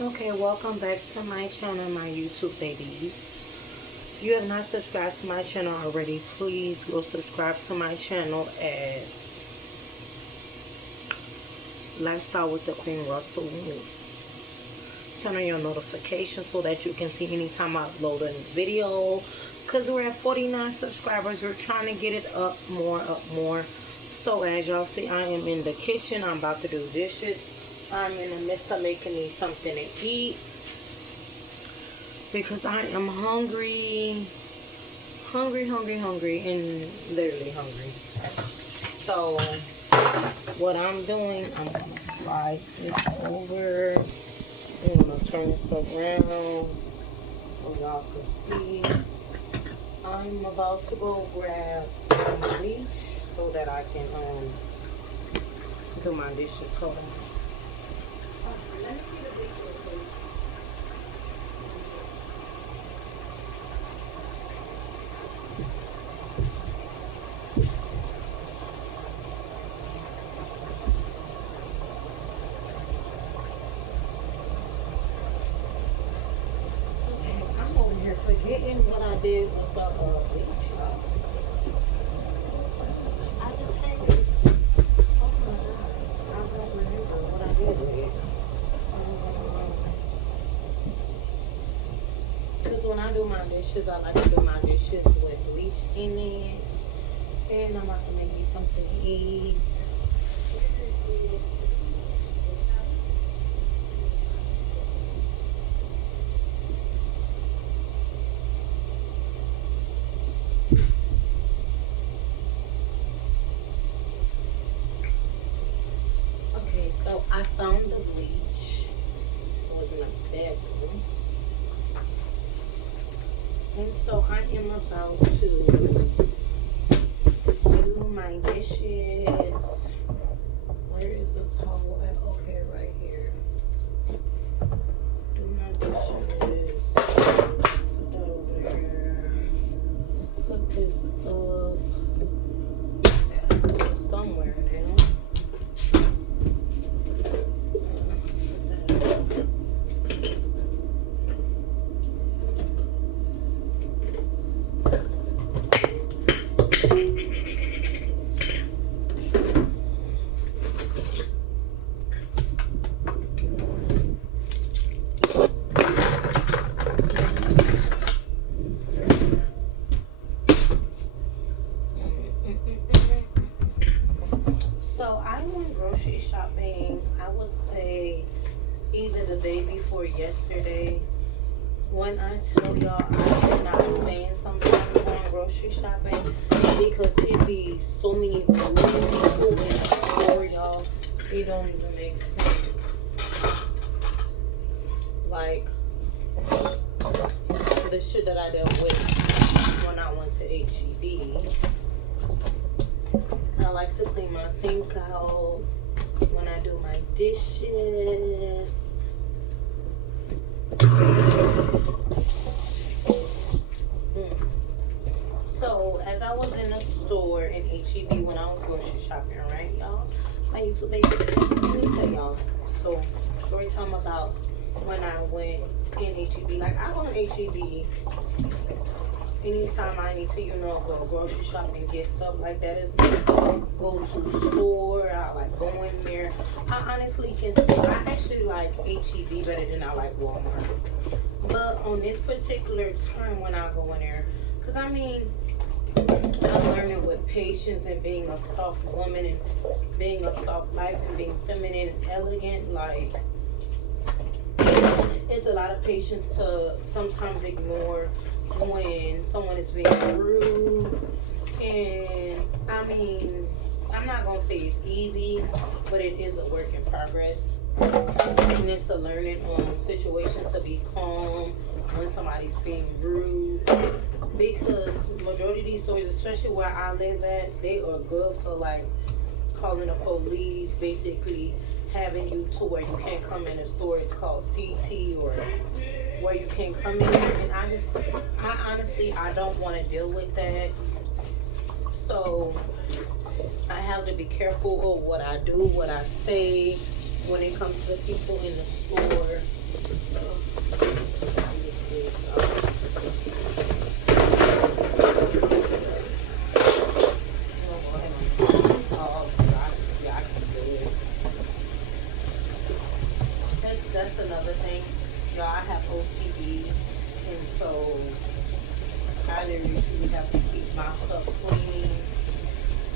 Okay, welcome back to my channel, my YouTube babies. If you have not subscribed to my channel already, please go subscribe to my channel at Lifestyle with the Queen Russell. Turn on your notifications so that you can see anytime I upload a video. Because we're at 49 subscribers. We're trying to get it up more. So as y'all see, I am in the kitchen. I'm about to do dishes. I'm in the midst of making me something to eat because I am hungry, and literally hungry. So what I'm doing, I'm gonna slide this over. I'm gonna turn this around so y'all can see. I'm about to go grab some bleach so that I can do my dishes. Hold on. Let me see the bleach real quick. Okay, I'm over here forgetting what I did with the bleach. I just had it. Oh my God. I don't remember what I did with it. Because when I do my dishes, I like to do my dishes with bleach in it. And I'm about to make me something to eat. Okay, so I found the bleach. It was in my bedroom. And so I am about to do my dishes. Where is this towel at? Okay, right here. Do my dishes. Put that over there. Put this up. It has to go somewhere now. So I went grocery shopping, I would say either the day before yesterday. When I tell y'all I cannot stand sometimes going grocery shopping because it be so many people in the store, y'all. It don't even make sense. Like the shit that I dealt with when I went to HEB. I like to clean my sink out when I do my dishes. So, as I was in the store in HEB when I was grocery shopping, right, y'all? My YouTube baby, let me tell y'all. So, story time about when I went in HEB. Like, I go in HEB anytime I need to, go grocery shopping, get stuff like that. Is go to the store. I like go in there. I honestly can say I actually like HEB better than I like Walmart. But on this particular time when I go in there, because I mean, I'm learning with patience and being a soft woman and being a soft life and being feminine and elegant. Like, it's a lot of patience to sometimes ignore when someone is being rude. And I mean, I'm not gonna say it's easy, but it is a work in progress. And it's a learning situation to be calm when somebody's being rude. Because majority of these stores, especially where I live at, they are good for like calling the police, basically having you to where you can't come in the store. It's called CT, or where you can come in. And I honestly don't want to deal with that. So I have to be careful of what I do, what I say when it comes to people in the store. That's another thing. Y'all, I have OCD, and so I literally truly have to keep my stuff clean.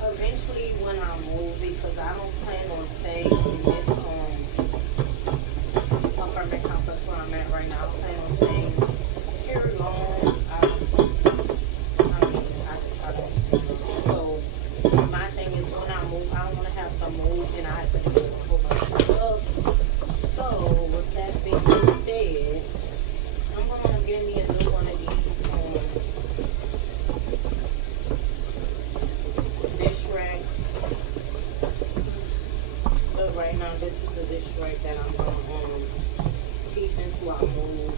Eventually, when I move, because I don't plan on staying in this apartment complex where I'm at right now. I plan on staying here long. I don't. So my thing is when I move, I don't want to have to move and I have to do a whole bunch of stuff. So with that being said, I'm gonna give me a new one of these dish racks. But right now, this is the dish rack that I'm gonna keep until I move.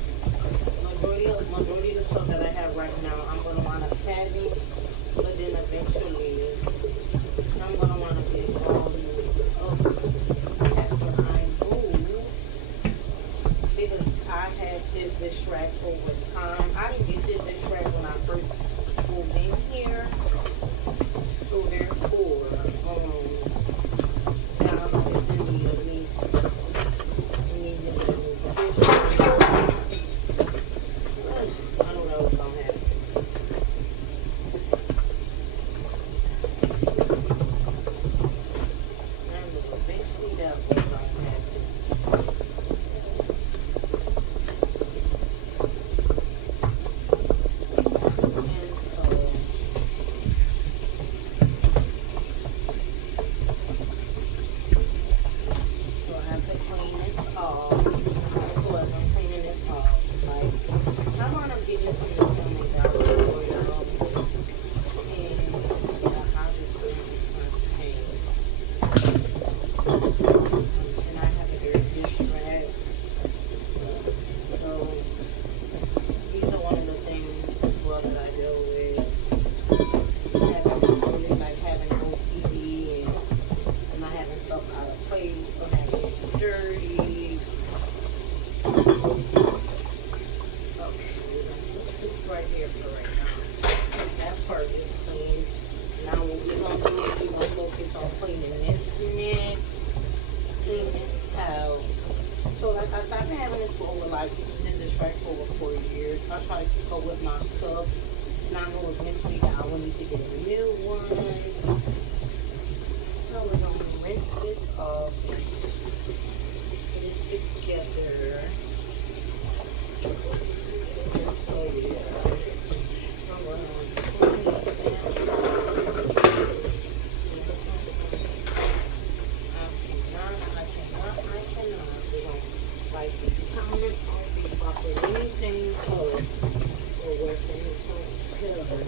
Majority of the stuff that I have right now, I'm gonna wind up having, but then eventually, I'm gonna wanna get all new up after I move, because I had this dish rack over time. I didn't get this dish rack when I first moved in here, so therefore, now it's in need of me needing a new dish rack. I know that was gonna happen. I knew eventually that was gonna happen. And so I have to clean this off. So as I'm cleaning this off, like, I want to get into the filming down for y'all. And yeah, I just really untamed. And I have a very dish rack. So these are one of the things as well that I deal with. Having really like having OCD and not having stuff out of place or having it dirty. Okay, it's right here for right now. That part is clean. Now what we're gonna do is we're gonna focus on cleaning this next. Clean this out. So like I said, I've been having this for over like this track for over 4 years. I try to keep up with my stuff. And I know eventually that I will need to get a new one. So we're gonna rinse this off. Get it together. So yeah. I'm gonna clean it down. I cannot. We're gonna wipe these comments off these boxes. Anything close or where things don't cover.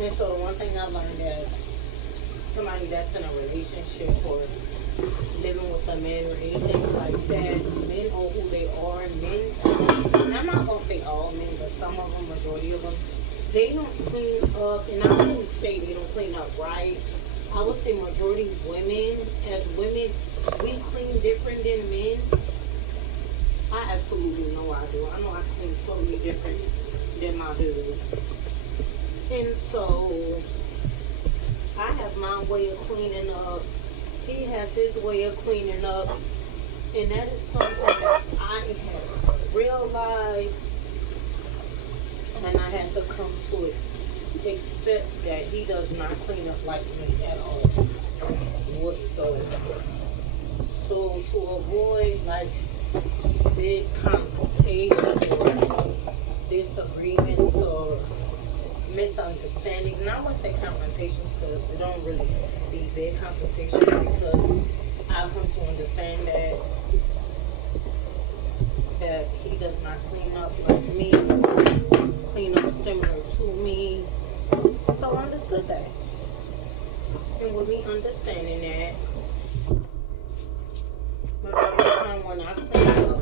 And so one thing I learned as somebody that's in a relationship or living with a man or anything like that, men know who they are. Men, and I'm not gonna say all men, but some of them, majority of them, they don't clean up. And I wouldn't say they don't clean up right. I would say majority women, as women, we clean different than men. I absolutely know I do. I know I clean totally different than my dude. And so I have my way of cleaning up. He has his way of cleaning up. And that is something that I have realized, and I had to come to it, accept that he does not clean up like me at all whatsoever. So to avoid like big confrontations or disagreements or misunderstandings, and I wouldn't say confrontations because it don't really be big confrontations, because I've come to understand that he does not clean up like me, clean up similar to me. So I understood that. And with me understanding that, but every time when I clean up,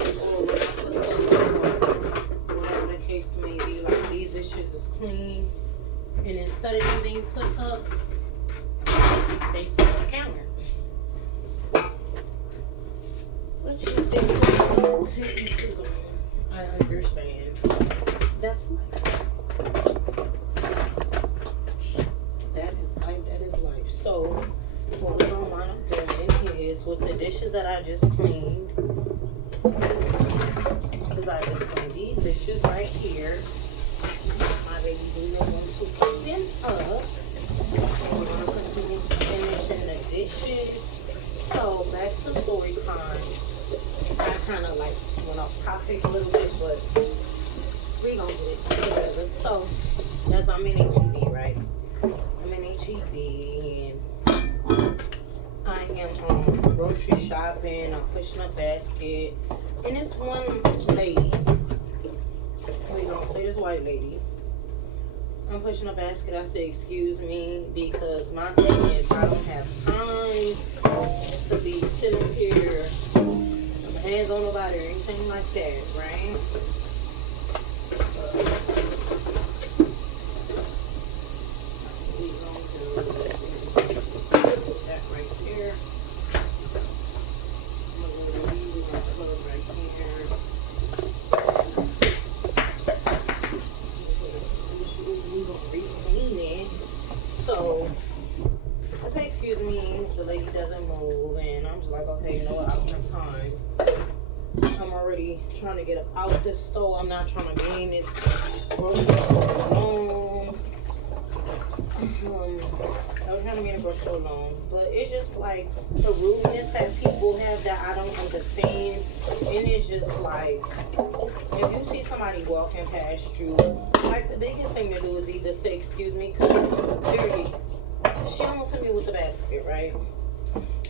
or when I put something on, whatever the case may be, like these dishes is clean, And instead of them being put up, they sit on the counter. Which is different to each his own. I understand. That's life. That is life. So what we're gonna wind up doing is with the dishes that I just cleaned. Because I just cleaned these dishes right here. My baby Dina wants to clean them up. We're gonna continue finishing the dishes. So back to story time. I kind of like went off topic a little bit, but we gonna get it together. So that's I'm in HEB, right? I'm in HEB and I am grocery shopping. I'm pushing a basket, and this one lady, we gonna say this white lady. I'm pushing a basket. I say, excuse me, because my thing is I don't have time to be sitting here, my hands on nobody or anything like that, right? We gonna do that right here. I'm gonna go to these. We're gonna close right here. We're gonna re-clean it. So I say, excuse me, the lady doesn't move, and I'm just like, okay, you know what, I don't have time. I'm already trying to get up out this store. I'm not trying to be in this grocery store alone. I was trying to be in the grocery store alone, but it's just like the rudeness that people have that I don't understand. And it's just like, if you see somebody walking past you, like the biggest thing to do is either say excuse me, because literally she almost hit me with the basket, right?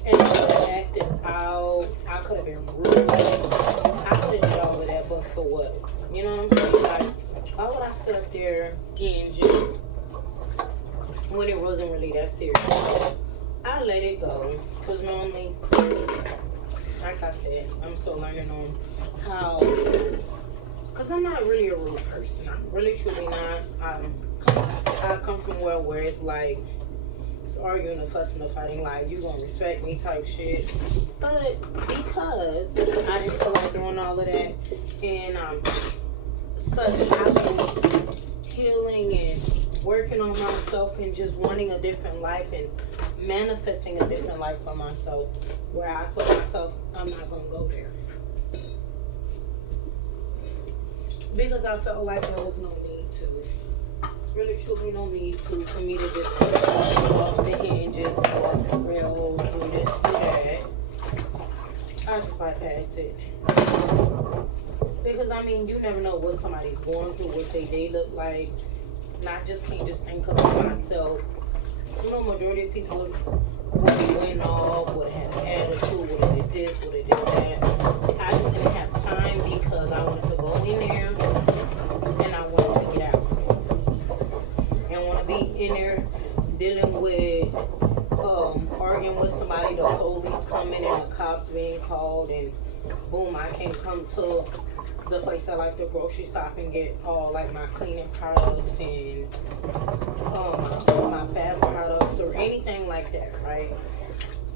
And I could have acted out. I could have been rude. I could have did all of that, but for what? You know what I'm saying? Like, why would I sit up there and just, when it wasn't really that serious? I let it go. Because normally, like I said, I'm still learning on how, because I'm not really a rude person. I'm really truly not. I come from where it's like, arguing and fussing and fighting, like you gonna respect me type shit. But because I didn't feel like doing all of that, and I've been healing and working on myself and just wanting a different life and manifesting a different life for myself, where I told myself I'm not gonna go there because I felt like there was no need to. Really truly no need to for me to just go off the hinges, go off the rails, do this, do that. I just bypassed it. Because I mean, you never know what somebody's going through, what they day look like. And I just can't just think of myself. You know, majority of people would be went off, would have had an attitude, would have did this, would have did that. I just didn't have time because I wanted to go in there and I wanted to get out. Be in there dealing with arguing with somebody, the police coming and the cops being called, and boom, I can't come to the place I like, the grocery stop, and get all like my cleaning products and my bath products or anything like that, right?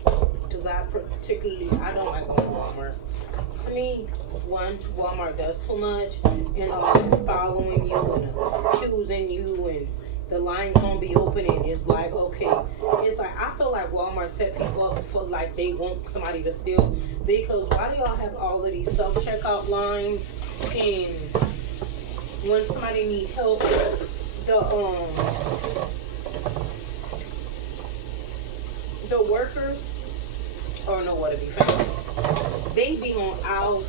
Because I don't like going to Walmart. To me, one, Walmart does too much, and following you and accusing you, and the line's gonna be opening. It's like, okay, it's like I feel like Walmart set people up for like they want somebody to steal, because why do y'all have all of these self-checkout lines, and when somebody needs help, the workers are nowhere to be found. They be on aisles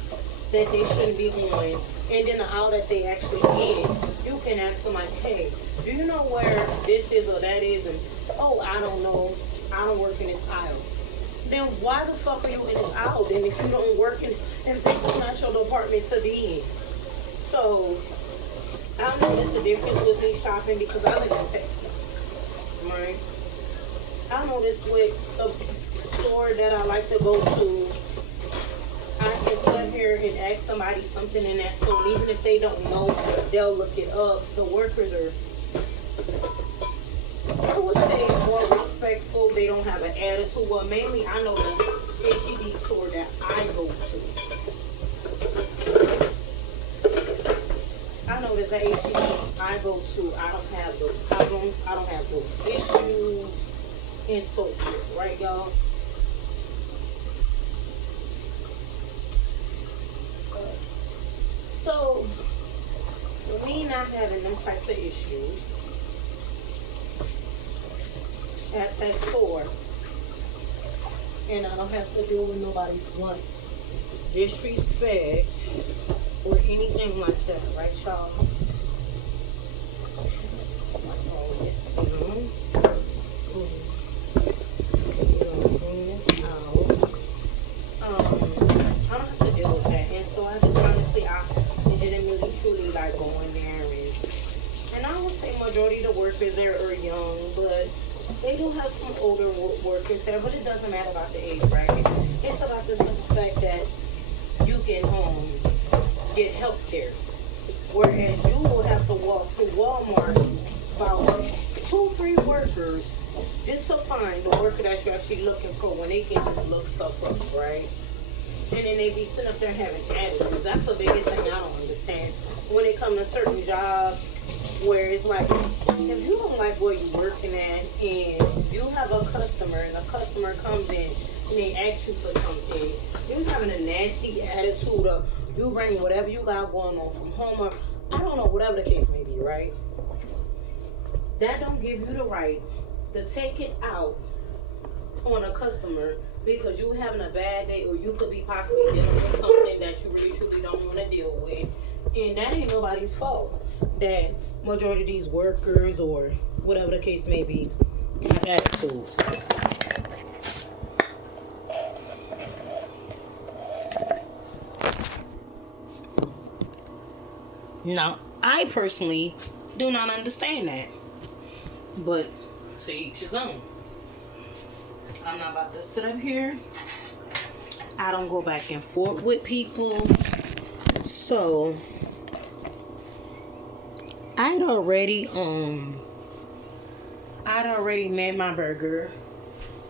that they shouldn't be on, and then the aisle that they actually in, you can ask them like, hey, do you know where this is or that is? And oh, I don't know, I don't work in this aisle. Then why the fuck are you in this aisle then if you don't work in, if this is not your department to be in? So I know it's the difference with me shopping because I live in Texas, right? I noticed with a store that I like to go to, I can sit here and ask somebody something in that store, and even if they don't know, they'll look it up. The workers are I would say more respectful. They don't have an attitude. Well, mainly I know the HEB store that I go to. I know there's an HEB I go to. I don't have those problems. I don't have those issues and so forth. Right, y'all? So, we not having them types of issues at that store. And I don't have to deal with nobody's blunt disrespect or anything like that, right, y'all? I don't have to deal with that. And so I just honestly, I didn't really truly like going there. And I would say majority of the workers there are young, but they do have some older workers there, but it doesn't matter about the age bracket. It's about the simple fact that you can get health care. Whereas you will have to walk to Walmart about 2-3 workers just to find the worker that you're actually looking for when they can just look stuff up, right? And then they be sitting up there having attitudes. That's the biggest thing I don't understand. When it comes to certain jobs where it's like, if you don't like where you're working at and you have a customer and a customer comes in and they ask you for something, you're having a nasty attitude of you bring whatever you got going on from home or I don't know, whatever the case may be, right? That don't give you the right to take it out on a customer because you having a bad day or you could be possibly dealing with something that you really truly don't want to deal with. And that ain't nobody's fault. That majority of these workers or whatever the case may be have attitudes. Now, I personally do not understand that. But to each his own. I'm not about to sit up here. I don't go back and forth with people. So I'd already made my burger.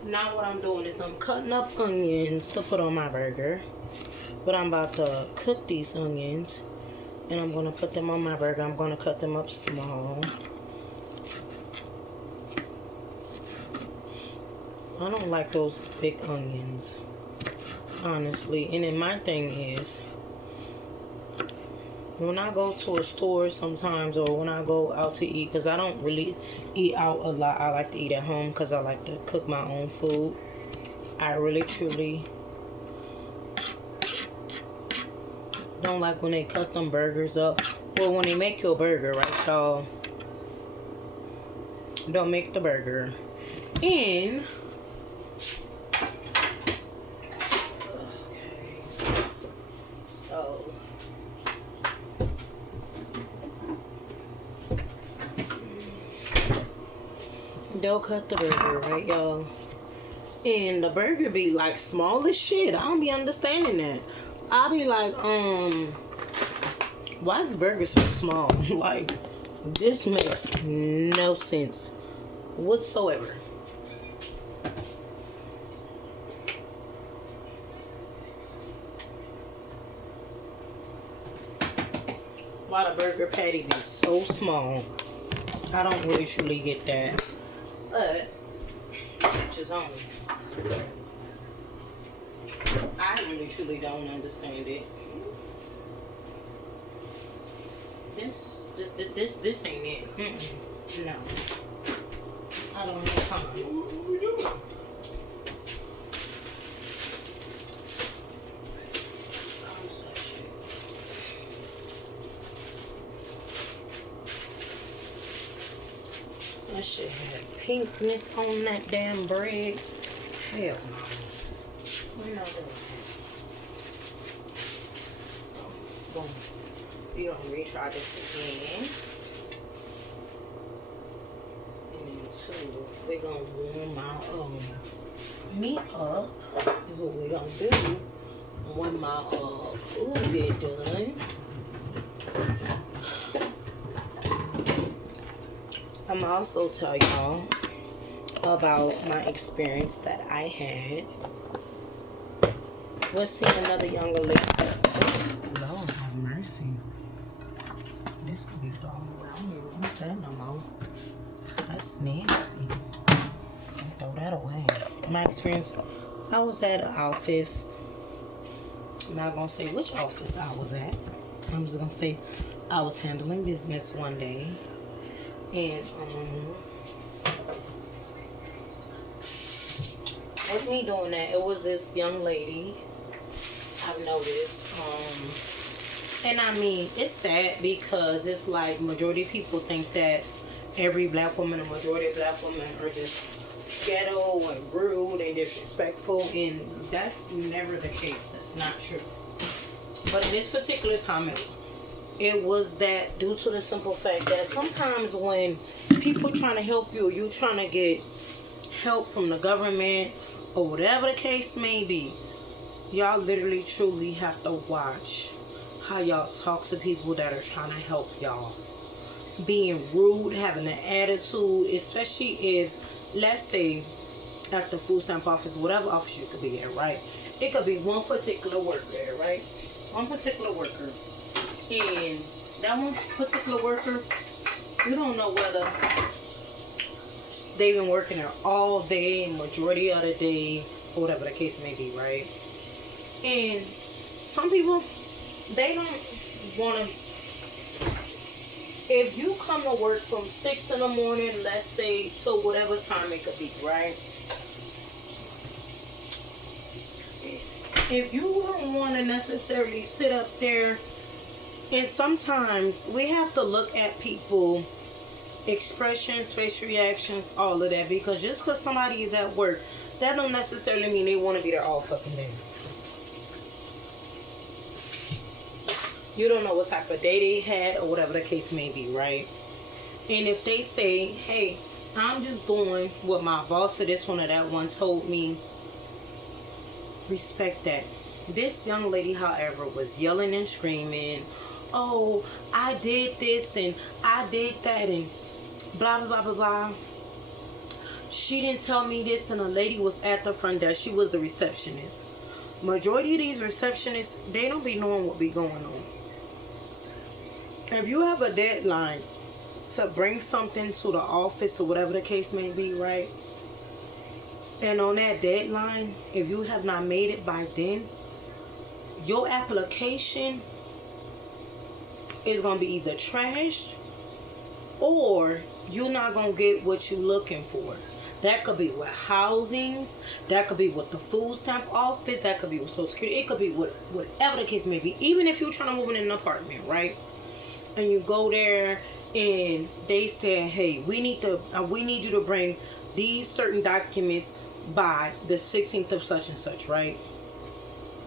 Now what I'm doing is I'm cutting up onions to put on my burger. But I'm about to cook these onions and I'm gonna put them on my burger. I'm gonna cut them up small. I don't like those big onions, honestly. And then my thing is, when I go to a store sometimes or when I go out to eat, because I don't really eat out a lot. I like to eat at home because I like to cook my own food. I really, truly don't like when they cut them burgers up. Well, when they make your burger, right, y'all? Don't make the burger in... They'll cut the burger, right, y'all? And the burger be like small as shit. I don't be understanding that. I'll be like, why is the burger so small? Like, this makes no sense whatsoever. Why the burger patty be so small? I don't really truly get that. But, which is on. I really truly don't understand it. This ain't it. No. I don't have time. That shit had pinkness on that damn bread. Hell no. We're not doing that. So, boom. We're gonna retry this again. And then two, we're gonna warm our meat up. This is what we're gonna do when my food get done. I'm also tell y'all about my experience that I had. We'll see another younger lady. Lord have mercy. This could be dog. I don't even want that no more. That's nasty. Throw that away. My experience, I was at an office. I'm not gonna say which office I was at. I'm just gonna say I was handling business one day, and with me doing that, it was this young lady I've noticed. And I mean, it's sad because it's like majority of people think that every black woman or majority of black women are just ghetto and rude and disrespectful, and that's never the case. That's not true. But in this particular time, it was that due to the simple fact that sometimes when people trying to help you, you trying to get help from the government or whatever the case may be, y'all literally truly have to watch how y'all talk to people that are trying to help y'all. Being rude, having an attitude, especially if, let's say, at the food stamp office, whatever office you could be at, right? It could be one particular worker there, right? One particular worker. And that one particular worker, you don't know whether they've been working there all day, majority of the day, or whatever the case may be, right? And some people, they don't want to. If you come to work from 6 in the morning, let's say, to whatever time it could be, right? If you don't want to necessarily sit up there, and sometimes we have to look at people, expressions, facial reactions, all of that, because just because somebody is at work, that don't necessarily mean they want to be there all fucking day. You don't know what type of day they had or whatever the case may be, right? And if they say, hey, I'm just doing what my boss or this one or that one told me, respect that. This young lady, however, was yelling and screaming, oh, I did this and I did that and blah, blah, blah, blah, blah. She didn't tell me this, and a lady was at the front desk. She was the receptionist. Majority of these receptionists, they don't be knowing what be going on. If you have a deadline to bring something to the office or whatever the case may be, right? And on that deadline, if you have not made it by then, your application is going to be either trashed or you're not going to get what you're looking for. That could be with housing, that could be with the food stamp office, that could be with Social Security, it could be with whatever the case may be. Even if you're trying to move in an apartment, right? And you go there and they say, hey, we need you to bring these certain documents by the 16th of such and such, right?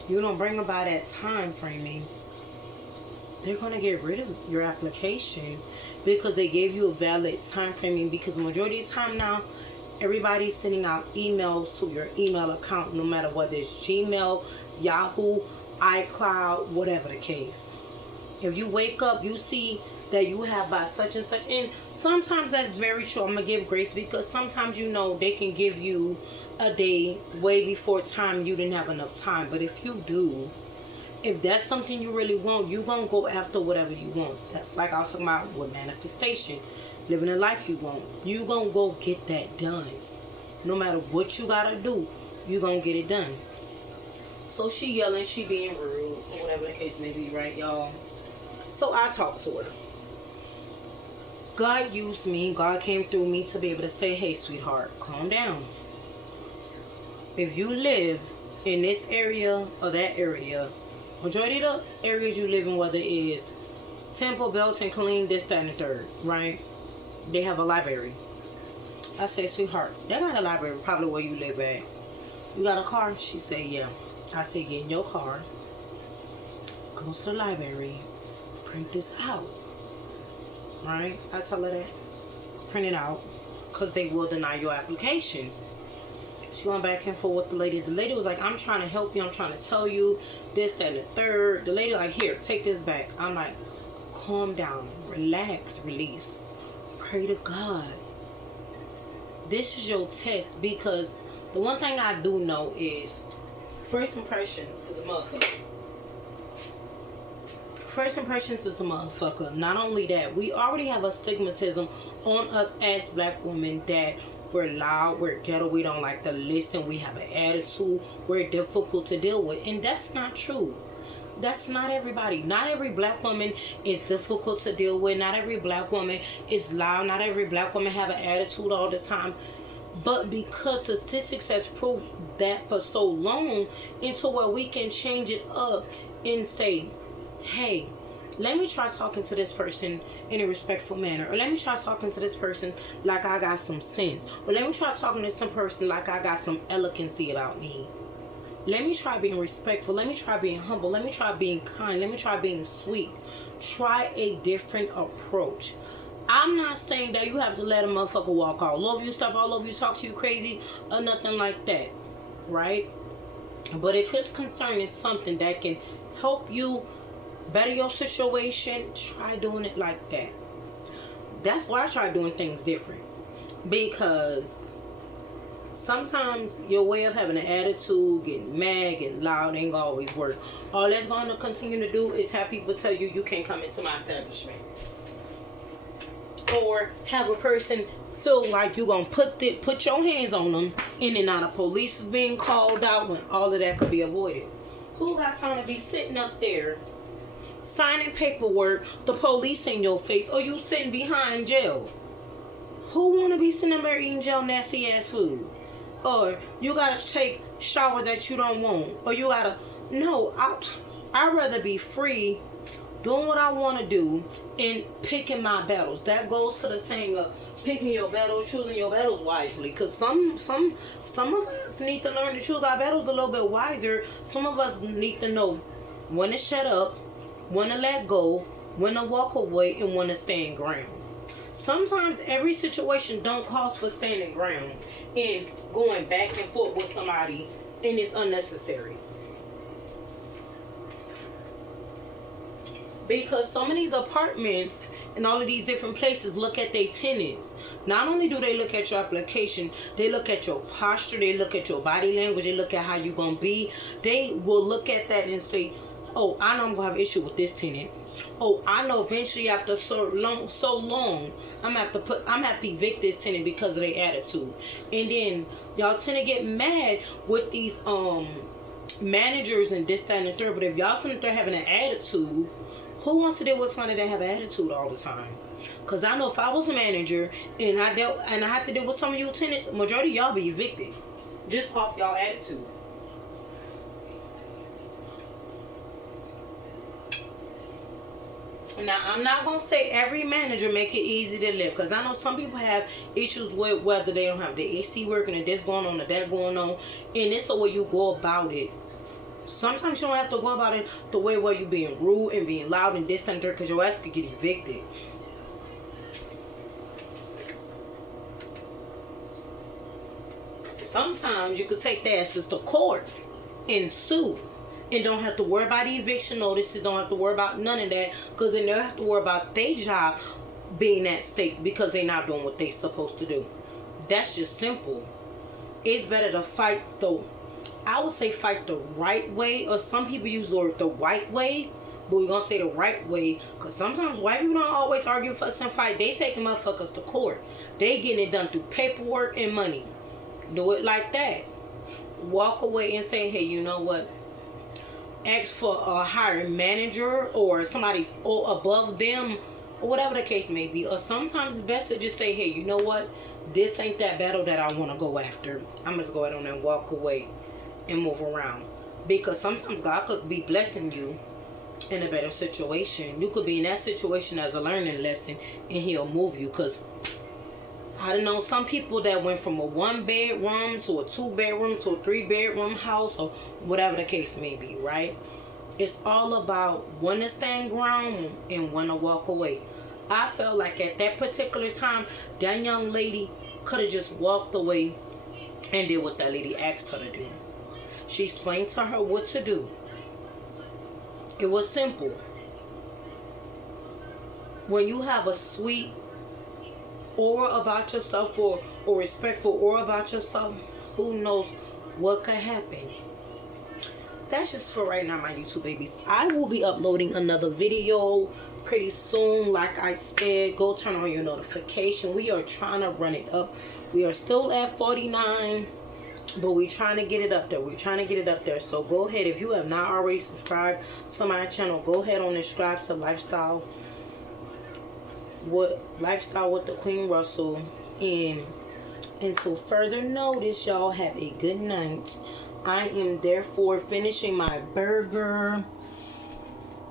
You don't bring them by that time framing, they're going to get rid of your application because they gave you a valid time framing. Because the majority of the time now, everybody's sending out emails to your email account, no matter whether it's Gmail, Yahoo, iCloud, whatever the case. If you wake up, you see that you have by such and such, and sometimes that's very true. I'm going to give grace because sometimes, you know, they can give you a day way before time you didn't have enough time. But if you do, if that's something you really want, you're going to go after whatever you want. That's like I was talking about with manifestation. Living the life you want. You're going to go get that done. No matter what you got to do, you're going to get it done. So she yelling, she being rude, or whatever the case may be, right, y'all? So I talked to her. God used me, God came through me to be able to say, hey, sweetheart, calm down. If you live in this area or that area, majority of the areas you live in, whether it is Temple, Belton, Killeen, this, that, and the third, right? They have a library. I said, sweetheart, they got a library probably where you live at. You got a car? She said, yeah. I said, get in your car, go to the library, print this out. Right? I tell her that. Print it out. Because they will deny your application. She went back and forth with the lady. The lady was like, I'm trying to help you. I'm trying to tell you this, that, and the third. The lady like, here, take this back. I'm like, calm down. Relax. Release. Pray to God. This is your test, because the one thing I do know is first impressions is a motherfucker. First impressions is a motherfucker. Not only that, we already have a stigmatism on us as black women that we're loud, we're ghetto, we don't like to listen, we have an attitude, we're difficult to deal with. And that's not true. That's not everybody. Not every black woman is difficult to deal with. Not every black woman is loud. Not every black woman have an attitude all the time. But because statistics has proved that for so long, into where we can change it up and say, hey, let me try talking to this person in a respectful manner. Or let me try talking to this person like I got some sense. Or let me try talking to some person like I got some elegancy about me. Let me try being respectful. Let me try being humble. Let me try being kind. Let me try being sweet. Try a different approach. I'm not saying that you have to let a motherfucker walk all over you, step all over you, talk to you crazy, or nothing like that. Right? But if his concern is something that can help you better your situation, try doing it like that. That's why I try doing things different. Because sometimes your way of having an attitude, getting mad, getting loud, ain't gonna always work. All that's going to continue to do is have people tell you can't come into my establishment. Or have a person feel like you're gonna put your hands on them, and then now the police is being called out when all of that could be avoided. Who got time to be sitting up there signing paperwork, the police in your face, or you sitting behind jail? Who want to be sitting there eating jail nasty ass food? Or you gotta take showers that you don't want, or you gotta I'd rather be free doing what I want to do and picking my battles. That goes to the saying of picking your battles, choosing your battles wisely. Because some of us need to learn to choose our battles a little bit wiser. Some of us need to know when to shut up, when to let go, when to walk away, and when to stand ground. Sometimes every situation don't call for standing ground and going back and forth with somebody, and it's unnecessary. Because some of these apartments and all of these different places look at their tenants. Not only do they look at your application, they look at your posture, they look at your body language, they look at how you're going to be. They will look at that and say, oh, I know I'm going to have an issue with this tenant. Oh, I know eventually after so long, I'm gonna have to evict this tenant because of their attitude. And then y'all tend to get mad with these managers and this, that, and the third. But if y'all sitting there having an attitude, who wants to deal with somebody that have an attitude all the time? Cause I know if I was a manager and I had to deal with some of you tenants, majority of y'all be evicted just off y'all attitude. Now, I'm not going to say every manager make it easy to live. Because I know some people have issues with whether they don't have the AC working and this going on or that going on. And it's the way you go about it. Sometimes you don't have to go about it the way where you being rude and being loud and distant because your ass could get evicted. Sometimes you could take the asses to court and sue. And don't have to worry about the eviction notices. Don't have to worry about none of that. Because they never have to worry about their job being at stake because they're not doing what they're supposed to do. That's just simple. It's better to fight I would say fight the right way. Or some people use the white way. But we're going to say the right way. Because sometimes white people don't always argue, fuss, and fight. They taking motherfuckers to court. They getting it done through paperwork and money. Do it like that. Walk away and say, hey, you know what? Ask for a higher manager or somebody above them or whatever the case may be. Or sometimes it's best to just say, hey, you know what? This ain't that battle that I want to go after. I'm just going to go ahead and walk away and move around. Because sometimes God could be blessing you in a better situation. You could be in that situation as a learning lesson and he'll move you. Because I don't know, some people that went from a 1-bedroom to a 2-bedroom to a 3-bedroom house or whatever the case may be, right? It's all about when to stand ground and when to walk away. I felt like at that particular time, that young lady could have just walked away and did what that lady asked her to do. She explained to her what to do. It was simple. When you have a sweet aura about yourself, or respectful aura about yourself, who knows what could happen. That's just for right now, my YouTube babies. I will be uploading another video pretty soon. Like I said, go turn on your notification. We are trying to run it up. We are still at 49, but we're trying to get it up there. We're trying to get it up there. So go ahead, if you have not already subscribed to my channel, go ahead and subscribe to Lifestyle with the Queen Russell. And until further notice, y'all have a good night. I am therefore finishing my burger.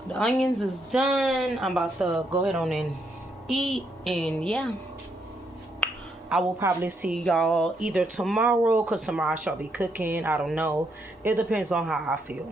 The onions is done. I'm about to go ahead on and eat. And yeah, I will probably see y'all either tomorrow, because tomorrow I shall be cooking. I don't know. It depends on how I feel.